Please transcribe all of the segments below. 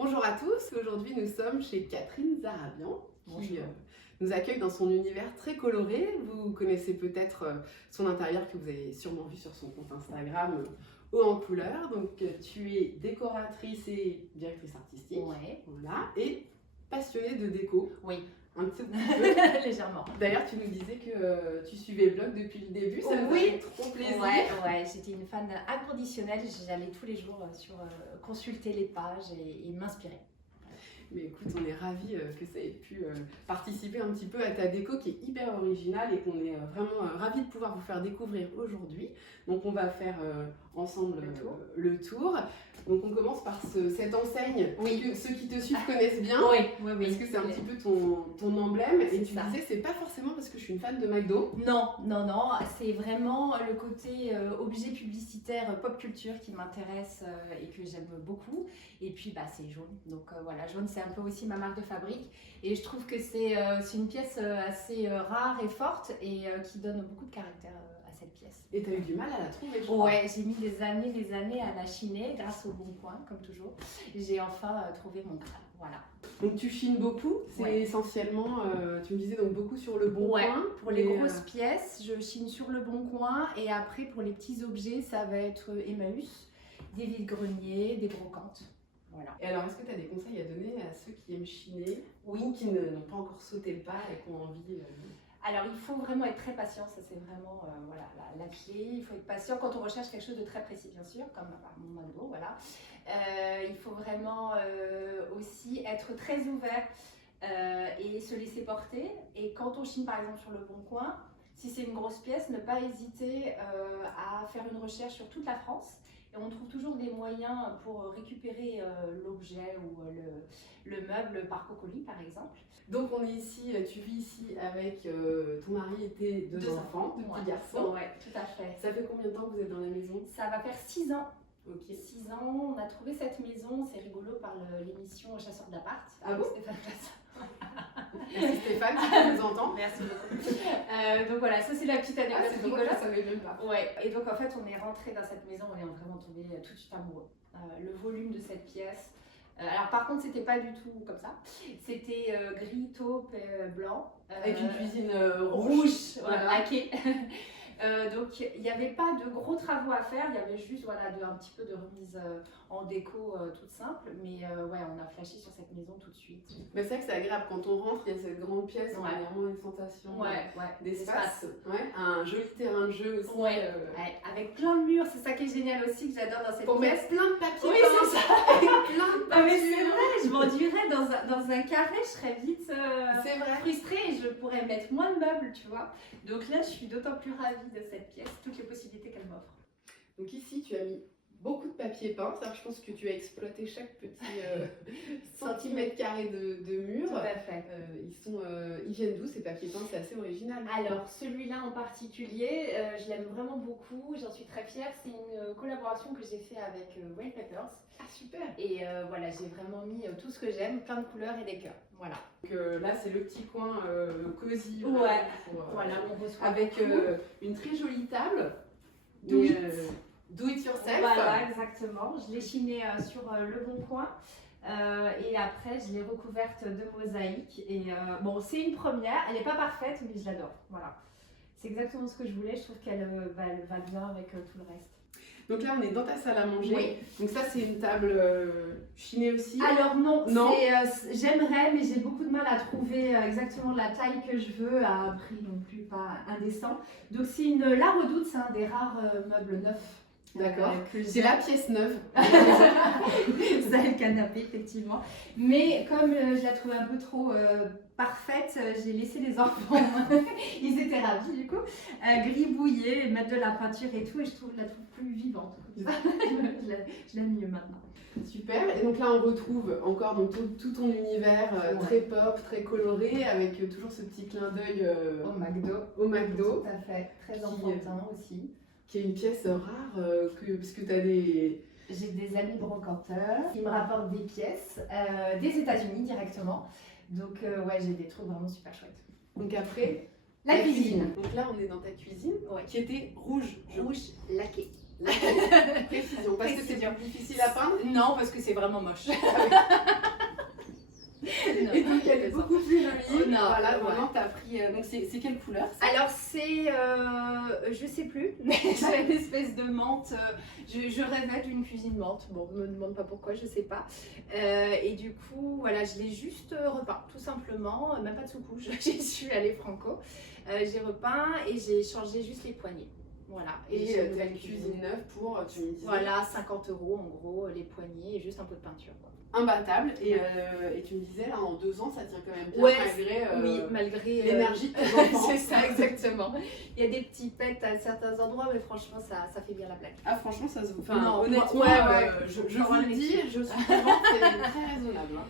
Bonjour à tous, aujourd'hui nous sommes chez Catherine Zarabian qui nous accueille dans son univers très coloré. Vous connaissez peut-être son intérieur que vous avez sûrement vu sur son compte Instagram haut en couleur. Donc tu es décoratrice et directrice artistique, Ouais. voilà, et passionnée de déco. Oui. Un petit peu. Légèrement. D'ailleurs, tu nous disais que tu suivais le blog depuis le début, ça nous Oui. fait trop plaisir. Ouais, j'étais une fan inconditionnelle. J'allais tous les jours consulter les pages et m'inspirer. Mais écoute, on est ravis que ça ait pu participer un petit peu à ta déco qui est hyper originale et qu'on est vraiment ravis de pouvoir vous faire découvrir aujourd'hui. Donc on va faire ensemble le tour. Donc on commence par cette enseigne que ceux qui te suivent connaissent bien. Oui. Parce que c'est un petit peu ton emblème. Et tu ça. disais, c'est pas forcément parce que je suis une fan de McDo. Non. C'est vraiment le côté objet publicitaire pop culture qui m'intéresse et que j'aime beaucoup. Et puis c'est jaune. Donc voilà, jaune c'est un peu aussi ma marque de fabrique. Et je trouve que c'est une pièce assez rare et forte et qui donne beaucoup de caractère à cette pièce. Et tu as eu du mal à la trouver, je crois. Ouais, j'ai mis des années à la chiner grâce au Bon Coin, comme toujours. J'ai enfin trouvé mon graal. Voilà. Donc tu chines beaucoup, c'est essentiellement, tu me disais donc beaucoup sur le Bon Coin. Pour les grosses pièces, je chine sur le Bon Coin et après pour les petits objets, ça va être Emmaüs, des vide-greniers, des brocantes. Voilà. Et alors, est-ce que tu as des conseils à donner à ceux qui aiment chiner ou qui n'ont pas encore sauté le pas et qui ont envie Alors, il faut vraiment être très patient, ça c'est vraiment la clé. Il faut être patient quand on recherche quelque chose de très précis, bien sûr, comme mon McDo, voilà. Il faut vraiment aussi être très ouvert et se laisser porter. Et quand on chine par exemple sur le Bon Coin, si c'est une grosse pièce, ne pas hésiter à faire une recherche sur toute la France. Et on trouve toujours des moyens pour récupérer l'objet ou le meuble par cocolis, par exemple. Donc on est ici, tu vis ici avec ton mari et tes deux enfants, deux petits garçons. Ouais, tout à fait. Ça fait combien de temps que vous êtes dans la maison? Ça va faire 6 ans. Ok. 6 ans, on a trouvé cette maison, c'est rigolo, par l'émission Chasseur d'appart. Ah bon? Stéphane Plaza. Merci Stéphane, tu nous entends. Merci beaucoup. Donc voilà, ça c'est la petite anecdote rigolote. Je ne savais même pas. Ouais, et donc en fait on est rentré dans cette maison, on est vraiment tombé tout de suite amoureux. Le volume de cette pièce. Alors par contre c'était pas du tout comme ça, c'était gris, taupe, blanc. Avec une cuisine rouge, laquée. Donc il n'y avait pas de gros travaux à faire, il y avait juste un petit peu de remise en déco toute simple, mais on a flashé sur cette maison tout de suite. Mais c'est vrai que c'est agréable quand on rentre, il y a cette grande pièce, on a vraiment une sensation d'espace, un joli terrain de jeu aussi. Avec plein de murs, c'est ça qui est génial aussi que j'adore dans cette pièce. Pour mettre plein de papiers. Oui, c'est ça. Plein de Ah, mais c'est vrai, je m'endurais dans un carré, je serais vite frustrée et je pourrais mettre moins de meubles, tu vois. Donc là, je suis d'autant plus ravie de cette pièce, toutes les possibilités qu'elle m'offre. Donc ici, tu as mis beaucoup de papier peint. Alors, je pense que tu as exploité chaque petit centimètre carré de mur. Tout à fait. Ils viennent d'où ces papiers peints? C'est assez original. Alors celui-là en particulier, je l'aime vraiment beaucoup, j'en suis très fière. C'est une collaboration que j'ai fait avec Wayne Papers. Ah super. Et j'ai vraiment mis tout ce que j'aime, plein de couleurs et des cœurs. Voilà. Donc là c'est le petit coin cosy. Voilà, on reçoit avec une très jolie table. Do it yourself. Voilà, exactement. Je l'ai chiné sur le Bon Coin. Et après, je l'ai recouverte de mosaïque. Et c'est une première. Elle n'est pas parfaite, mais je l'adore. Voilà. C'est exactement ce que je voulais. Je trouve qu'elle va bien avec tout le reste. Donc là, on est dans ta salle à manger. Oui. Donc ça, c'est une table chinée aussi. Alors non. J'aimerais, mais j'ai beaucoup de mal à trouver exactement la taille que je veux à un prix non plus pas indécent. Donc c'est la Redoute, c'est un des rares meubles neufs. D'accord, c'est la pièce neuve. C'est le canapé, effectivement. Mais comme je la trouvais un peu trop parfaite, j'ai laissé les enfants. Ils étaient ravis du coup. Gribouiller, mettre de la peinture et tout. Et je la trouve plus vivante. Je l'aime mieux maintenant. Super. Et donc là, on retrouve encore donc, tout ton univers très pop, très coloré, avec toujours ce petit clin d'œil au McDo. Tout à fait. Très enfantin aussi. Qui est une pièce rare, parce que tu as des... J'ai des amis brocanteurs qui me rapportent des pièces des États-Unis directement. Donc j'ai des trucs vraiment super chouettes. Donc après, la cuisine. Donc là, on est dans ta cuisine qui était rouge laquée. La précision, parce que c'est Précision. plus difficile à peindre. Non, parce que c'est vraiment moche. Et donc elle est beaucoup plus jolie. Oh, non, Voilà, ouais. vraiment t'as pris. Donc c'est quelle couleur ça? Alors c'est, je sais plus, mais c'est une espèce de menthe. Je rêvais d'une cuisine menthe. Bon, me demande pas pourquoi, je sais pas. Et du coup, voilà, je l'ai juste repeint, tout simplement, même pas de sous-couche. J'y suis allée franco. J'ai repeint et j'ai changé juste les poignées. Voilà. Et j'ai t'as une nouvelle une cuisine neuve pour, tu me disais, Voilà, 50 € en gros, les poignées et juste un peu de peinture, quoi. imbattable. Et tu me disais là, en 2 ans, ça tient quand même bien Ouais, malgré Oui, malgré l'énergie de tes enfants. c'est ça, exactement. Il y a des petits pets à certains endroits, mais franchement, ça fait bien la blague. Ah franchement, ça se voit. Non, Enfin, honnêtement, ouais. je vous le dis, je suis contente, c'est très raisonnable. Hein.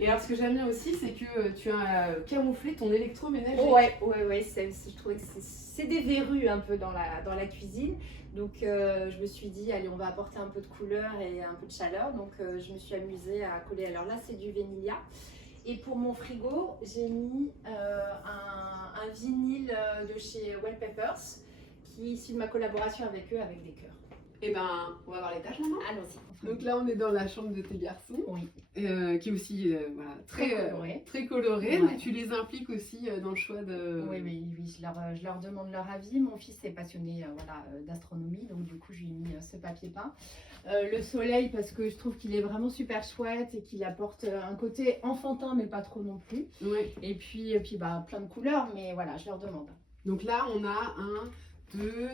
Et alors, ce que j'aime bien aussi, c'est que tu as camouflé ton électroménager. Ouais, je trouvais que c'est des verrues un peu dans la cuisine. Donc, je me suis dit, allez, on va apporter un peu de couleur et un peu de chaleur. Donc, je me suis amusée à coller. Alors là, c'est du Venilia. Et pour mon frigo, j'ai mis un vinyle de chez Wellpeppers, qui est issu de ma collaboration avec eux, avec des cœurs. Et ben, on va voir les tâches maintenant. Allons-y. Donc là, on est dans la chambre de tes garçons, Oui. qui est aussi voilà, Très colorée. très colorée. Ouais. Donc tu les impliques aussi dans le choix de. Oui, je leur demande leur avis. Mon fils est passionné d'astronomie, donc du coup, je lui ai mis ce papier peint. Le soleil, parce que je trouve qu'il est vraiment super chouette et qu'il apporte un côté enfantin, mais pas trop non plus. Ouais. Et puis plein de couleurs, mais voilà, je leur demande. Donc là, on a 1, 2,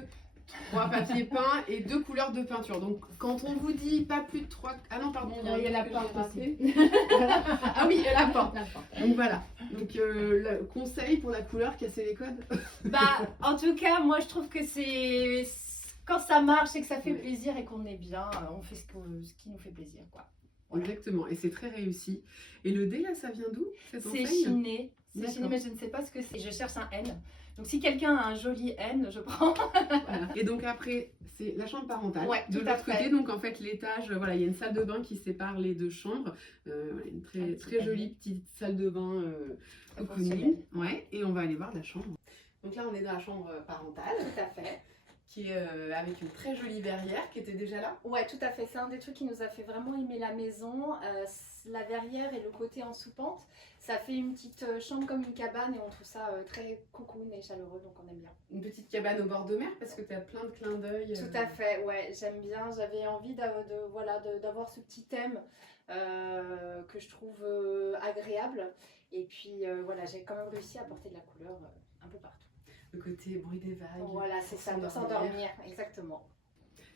3 papiers peints et 2 couleurs de peinture. Donc quand on vous dit pas plus de 3. Ah non, pardon, Il y a la que j'ai porte raté. aussi. Ah oui, il y a la porte. La porte. Donc voilà. Donc le conseil pour la couleur, casser les codes. Bah, en tout cas, moi, je trouve que c'est quand ça marche et que ça fait Ouais. plaisir et qu'on est bien, on fait ce qui nous fait plaisir, quoi. Exactement. Et c'est très réussi. Et le dé là, ça vient d'où cette C'est enseigne? chiné. C'est D'accord. chiné, mais je ne sais pas ce que c'est. Je cherche un N. Donc si quelqu'un a un joli N, je prends. Voilà. Et donc après, c'est la chambre parentale. Ouais, de tout à l'autre fait. côté, donc en fait, l'étage, voilà, il y a une salle de bain qui sépare les 2 chambres. Voilà, une Un très, petit très jolie panier. petite salle de bain Fonctionnelle. cocooning. Ouais, et on va aller voir la chambre. Donc là, on est dans la chambre parentale, Tout à fait. qui est avec une très jolie verrière qui était déjà là. Ouais, tout à fait. C'est un des trucs qui nous a fait vraiment aimer la maison. La verrière et le côté en sous-pente, ça fait une petite chambre comme une cabane et on trouve ça très cocoon et chaleureux, donc on aime bien. Une petite cabane au bord de mer parce que tu as plein de clins d'œil. Tout à fait, ouais, j'aime bien. J'avais envie d'avoir ce petit thème que je trouve agréable. Et puis voilà, j'ai quand même réussi à apporter de la couleur un peu partout. Le côté bruit des vagues. Voilà, c'est ça, pour s'endormir, exactement.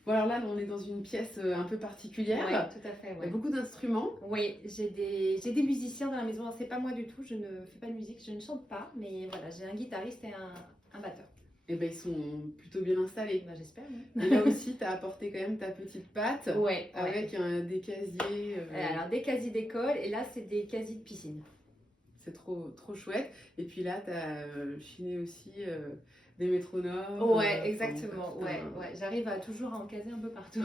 Bon, alors là, on est dans une pièce un peu particulière. Ouais, tout à fait, Il y a beaucoup d'instruments. Oui, j'ai des musiciens dans la maison. Alors, c'est pas moi du tout, je ne fais pas de musique, je ne chante pas, mais voilà, j'ai un guitariste et un batteur. Et ben, ils sont plutôt bien installés. Bah, j'espère. Oui. Et là aussi, tu as apporté quand même ta petite patte. Ouais, Avec des casiers. Alors, des casiers d'école, et là, c'est des casiers de piscine. C'est trop, trop chouette. Et puis là, tu as chiné aussi des métronomes. Ouais, exactement. enfin, Ouais. J'arrive toujours à en caser un peu partout.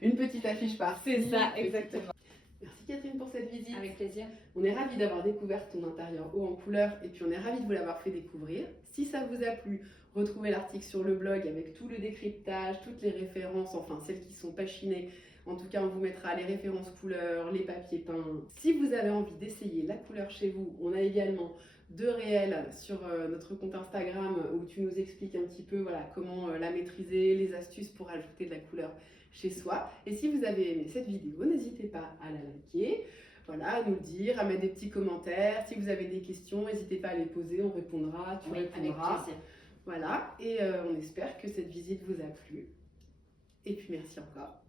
Une petite affiche par C'est ça, exactement. Merci Catherine pour cette visite. Avec plaisir. On est ravis d'avoir découvert ton intérieur haut en couleur et puis on est ravis de vous l'avoir fait découvrir. Si ça vous a plu, retrouvez l'article sur le blog avec tout le décryptage, toutes les références, enfin celles qui sont pas chinées. En tout cas, on vous mettra les références couleurs, les papiers peints. Si vous avez envie d'essayer la couleur chez vous, on a également 2 réels sur notre compte Instagram où tu nous expliques un petit peu voilà, comment la maîtriser, les astuces pour ajouter de la couleur chez soi. Et si vous avez aimé cette vidéo, n'hésitez pas à la liker, voilà, à nous le dire, à mettre des petits commentaires. Si vous avez des questions, n'hésitez pas à les poser, on répondra, tu répondras. Avec plaisir. Voilà, et on espère que cette visite vous a plu. Et puis merci encore.